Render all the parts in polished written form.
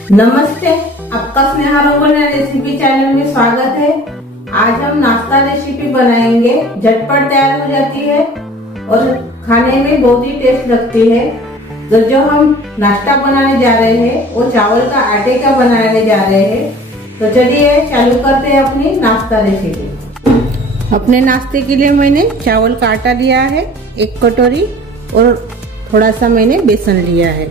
नमस्ते, आपका स्नेहा रोगन रेसिपी चैनल में स्वागत है। आज हम नाश्ता रेसिपी बनाएंगे। झटपट तैयार हो जाती है और खाने में बहुत ही टेस्ट लगती है। तो जो हम नाश्ता बनाने जा रहे हैं वो चावल का आटे का बनाने जा रहे हैं। तो चलिए चालू करते हैं अपनी नाश्ता रेसिपी। अपने नाश्ते के लिए मैंने चावल का आटा लिया है 1 कटोरी और थोड़ा सा मैंने बेसन लिया है।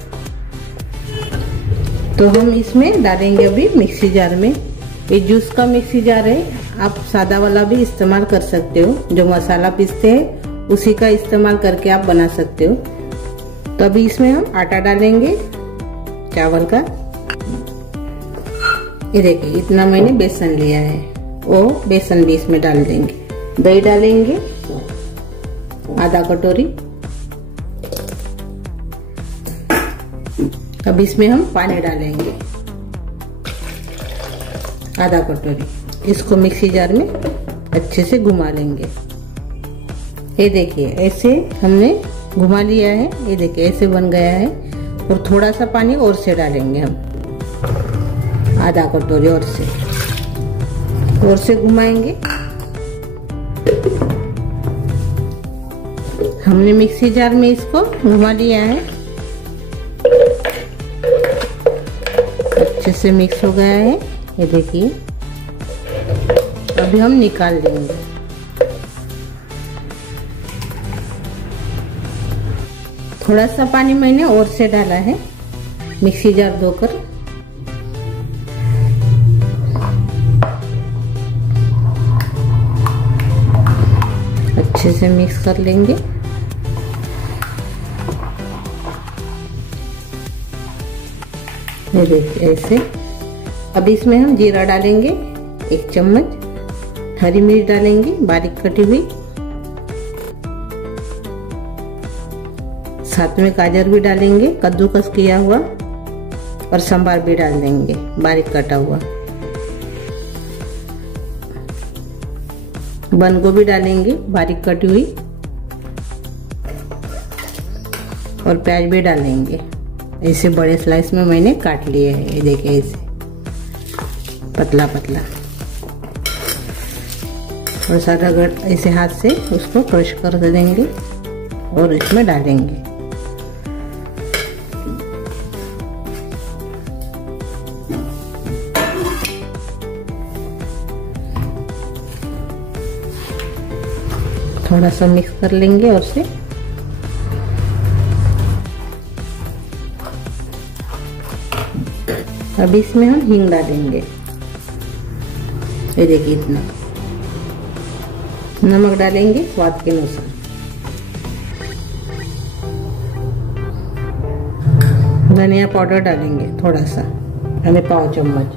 तो हम इसमें डालेंगे अभी मिक्सी जार में। ये जूस का मिक्सी जार है, आप सादा वाला भी इस्तेमाल कर सकते हो। जो मसाला पीसते हैं उसी का इस्तेमाल करके आप बना सकते हो। तो अभी इसमें हम आटा डालेंगे चावल का। ये देखिए इतना मैंने बेसन लिया है, वो बेसन भी इसमें डाल देंगे। दही डालेंगे आधा कटोरी। अब इसमें हम पानी डालेंगे आधा कटोरी। इसको मिक्सी जार में अच्छे से घुमा लेंगे। ये देखिए ऐसे हमने घुमा लिया है। ये देखिए ऐसे बन गया है। और थोड़ा सा पानी और से डालेंगे हम आधा कटोरी और से घुमाएंगे। हमने मिक्सी जार में इसको घुमा लिया है। अच्छे से मिक्स हो गया है। ये देखिए अभी हम निकाल लेंगे। थोड़ा सा पानी मैंने और से डाला है मिक्सी जार धोकर। अच्छे से मिक्स कर लेंगे। ये देखिए ऐसे। अब इसमें हम जीरा डालेंगे 1 चम्मच। हरी मिर्च डालेंगे बारीक कटी हुई। साथ में गाजर भी डालेंगे कद्दूकस किया हुआ। और संभार भी डाल देंगे बारीक कटा हुआ। बंद गोभी डालेंगे बारीक कटी हुई। और प्याज भी डालेंगे। ऐसे बड़े स्लाइस में मैंने काट लिए हैं। ये देखिए ऐसे पतला पतला। और सारा ऐसे हाथ से उसको क्रश कर देंगे और इसमें डालेंगे। थोड़ा सा मिक्स कर लेंगे और से। अब इसमें हम हींग डालेंगे। ये देखिए इतना। नमक डालेंगे स्वाद के अनुसार। धनिया पाउडर डालेंगे थोड़ा सा, यानी 1/4 चम्मच।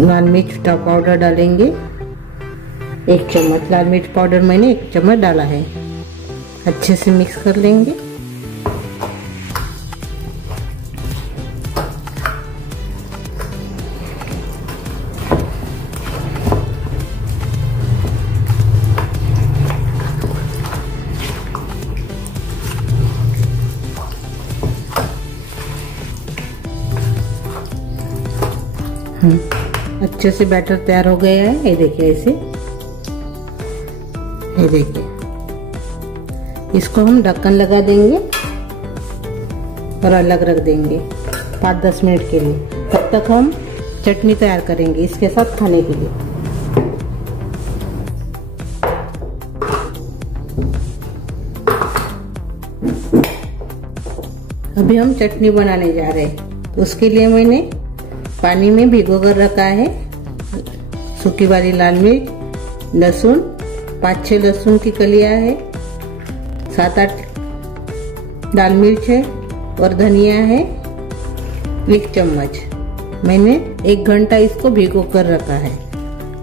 लाल मिर्च पाउडर डालेंगे 1 चम्मच। लाल मिर्च पाउडर मैंने 1 चम्मच डाला है। अच्छे से मिक्स कर लेंगे। अच्छे से बैटर तैयार हो गया है। ये देखिए ऐसे। ये देखिए इसको हम ढक्कन लगा देंगे और अलग रख देंगे 5-10 मिनट के लिए। तब तक हम चटनी तैयार करेंगे इसके साथ खाने के लिए। अभी हम चटनी बनाने जा रहे हैं। उसके लिए मैंने पानी में भिगो कर रखा है सूखी वाली लाल मिर्च, लहसुन 5-6 लहसुन की कलियां है, 7-8 लाल मिर्च है और धनिया है 1 चम्मच। मैंने 1 घंटा इसको भिगो कर रखा है,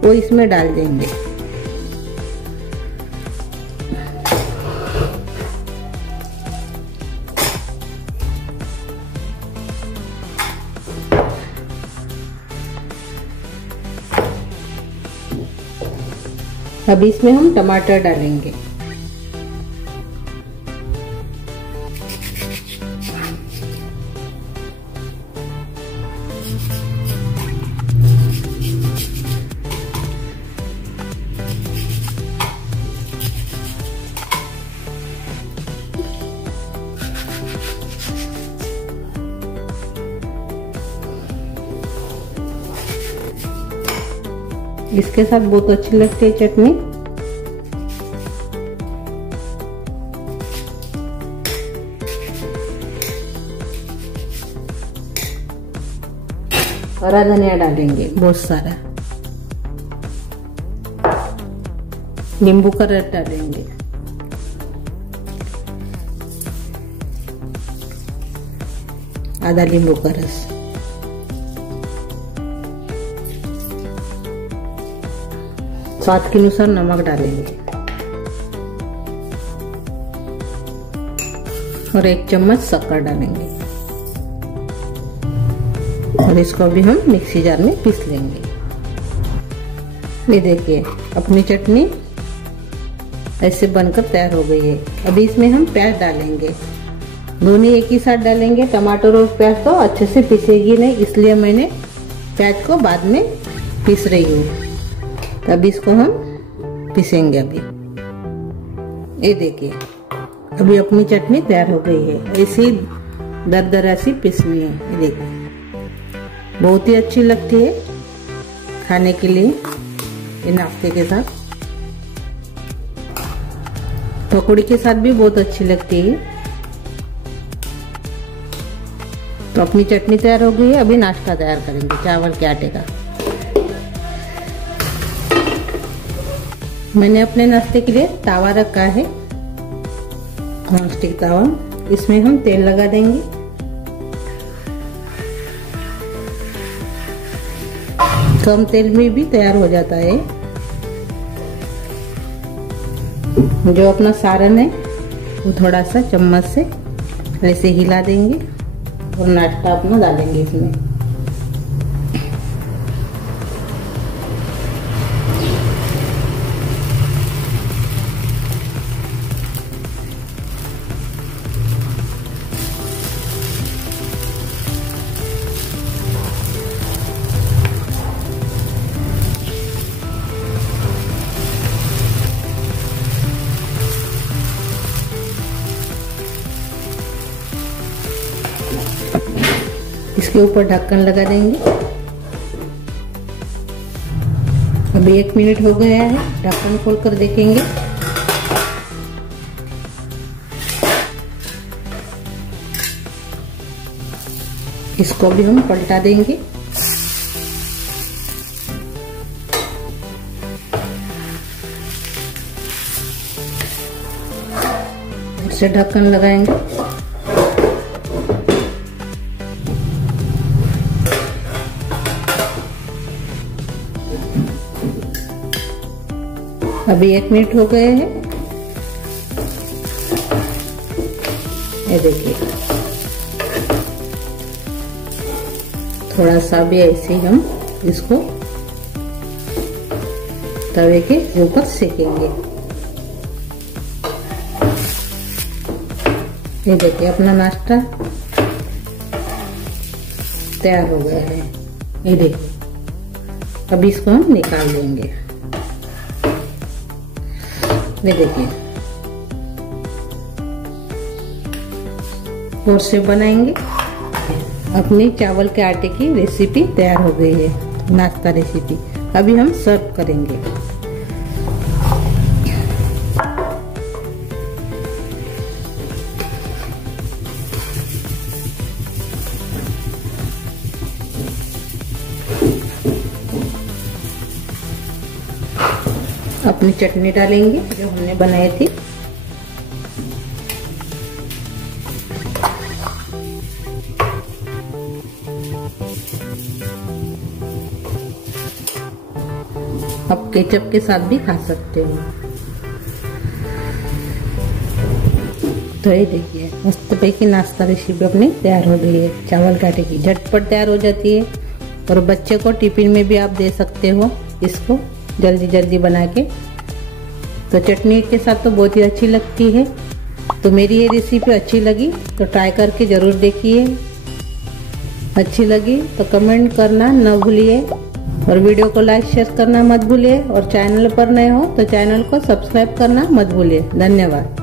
वो इसमें डाल देंगे। अब इसमें हम टमाटर डालेंगे। इसके साथ बहुत अच्छी लगती है चटनी। हरा धनिया डालेंगे बहुत सारा, नींबू का रस डालेंगे, आधा नींबू का रस, स्वाद के अनुसार नमक डालेंगे और 1 चम्मच शक्कर डालेंगे और इसको भी हम मिक्सी जार में पीस लेंगे। ये देखिए अपनी चटनी ऐसे बनकर तैयार हो गई है। अभी इसमें हम प्याज डालेंगे, दोनों एक ही साथ डालेंगे। टमाटर और प्याज तो अच्छे से पीसेगी नहीं, इसलिए मैंने प्याज को बाद में पीस रही हूँ। तब इसको हम पीसेंगे। अभी ये देखिए अभी अपनी चटनी तैयार हो गई है। ऐसी दरदरा सी पीसनी है। ये देखिए बहुत ही अच्छी लगती है खाने के लिए, ये नाश्ते के साथ, पकौड़ी के साथ भी बहुत अच्छी लगती है। तो अपनी चटनी तैयार हो गई है। अभी नाश्ता तैयार करेंगे चावल के आटे का। मैंने अपने नाश्ते के लिए तावा रखा है, नॉन स्टिक तावा। इसमें हम तेल लगा देंगे। कम तेल में भी तैयार हो जाता है। जो अपना सारण है वो थोड़ा सा चम्मच से ऐसे हिला देंगे और नाश्ता अपना डालेंगे इसमें। इसके ऊपर ढक्कन लगा देंगे। अभी 1 मिनट हो गया है, ढक्कन खोलकर देखेंगे। इसको भी हम पलटा देंगे। इसे ढक्कन लगाएंगे। अभी 1 मिनट हो गए हैं। ये देखिए थोड़ा सा भी ऐसे हम इसको तवे के ऊपर सेकेंगे। ये देखिए अपना नाश्ता तैयार हो गया है। ये देखिए अभी इसको हम निकाल देंगे। ये देखिए और से बनाएंगे। अपनी चावल के आटे की रेसिपी तैयार हो गई है, नाश्ता रेसिपी। अभी हम सर्व करेंगे। अपनी चटनी डालेंगे जो हमने बनाई थी। आप केचप के साथ भी खा सकते हो। तो ये देखिए मस्त पैकी नाश्ता रेसिपी अपनी तैयार हो गई है। चावल के आटे की झटपट तैयार हो जाती है और बच्चे को टिफिन में भी आप दे सकते हो इसको जल्दी जल्दी बना के। तो चटनी के साथ तो बहुत ही अच्छी लगती है। तो मेरी ये रेसिपी अच्छी लगी तो ट्राई करके ज़रूर देखिए। अच्छी लगी तो कमेंट करना न भूलिए और वीडियो को लाइक शेयर करना मत भूलिए और चैनल पर नए हो तो चैनल को सब्सक्राइब करना मत भूलिए। धन्यवाद।